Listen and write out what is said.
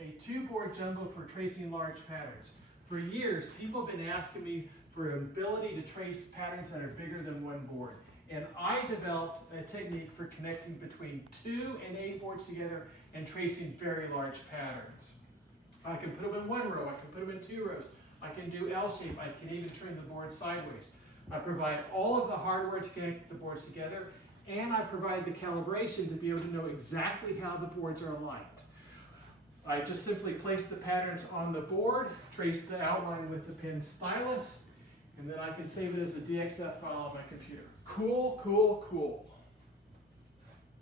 a 2-board jumbo for tracing large patterns. For years, people have been asking me for an ability to trace patterns that are bigger than 1 board. And I developed a technique for connecting between 2 and 8 boards together and tracing very large patterns. I can put them in 1 row, I can put them in 2 rows, I can do L shape, I can even turn the board sideways. I provide all of the hardware to connect the boards together, and I provide the calibration to be able to know exactly how the boards are aligned. I just simply place the patterns on the board, trace the outline with the pen stylus, and then I can save it as a DXF file on my computer. Cool, cool, cool.